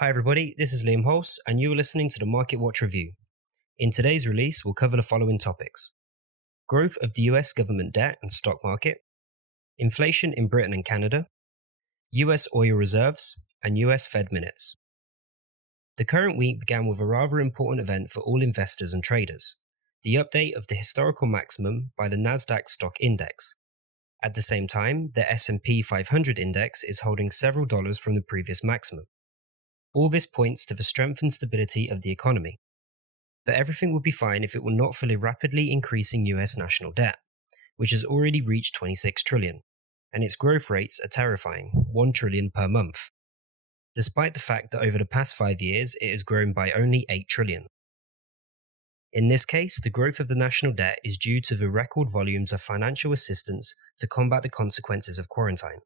Hi everybody, this is Liam Hulse and you are listening to the Market Watch Review. In today's release, we'll cover the following topics: growth of the US government debt and stock market, inflation in Britain and Canada, US oil reserves, and US Fed minutes. The current week began with a rather important event for all investors and traders: the update of the historical maximum by the Nasdaq stock index. At the same time, the S&P 500 index is holding several dollars from the previous maximum. All this points to the strength and stability of the economy. But everything would be fine if it were not for the rapidly increasing US national debt, which has already reached 26 trillion, and its growth rates are terrifying, 1 trillion per month, despite the fact that over the past 5 years it has grown by only 8 trillion. In this case, the growth of the national debt is due to the record volumes of financial assistance to combat the consequences of quarantine.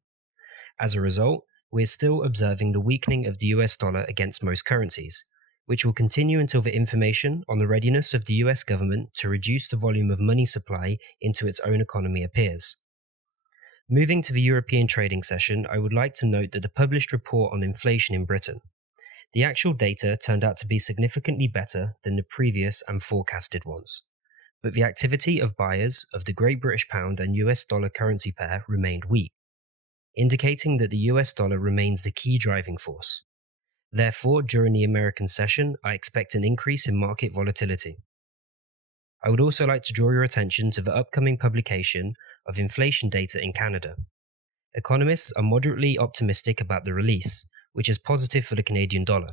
As a result, we are still observing the weakening of the US dollar against most currencies, which will continue until the information on the readiness of the US government to reduce the volume of money supply into its own economy appears. Moving to the European trading session, I would like to note that the published report on inflation in Britain. The actual data turned out to be significantly better than the previous and forecasted ones, but the activity of buyers of the Great British Pound and US dollar currency pair remained weak, indicating that the US dollar remains the key driving force. Therefore, during the American session, I expect an increase in market volatility. I would also like to draw your attention to the upcoming publication of inflation data in Canada. Economists are moderately optimistic about the release, which is positive for the Canadian dollar.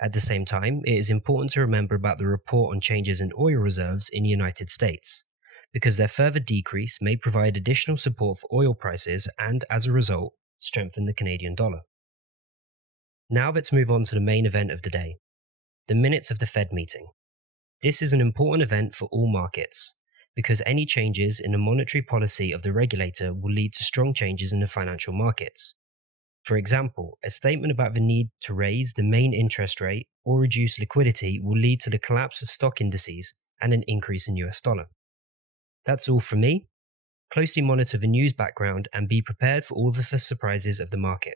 At the same time, it is important to remember about the report on changes in oil reserves in the United States, because their further decrease may provide additional support for oil prices and, as a result, strengthen the Canadian dollar. Now let's move on to the main event of the day, the minutes of the Fed meeting. This is an important event for all markets, because any changes in the monetary policy of the regulator will lead to strong changes in the financial markets. For example, a statement about the need to raise the main interest rate or reduce liquidity will lead to the collapse of stock indices and an increase in US dollar. That's all from me. Closely monitor the news background and be prepared for all the surprises of the market.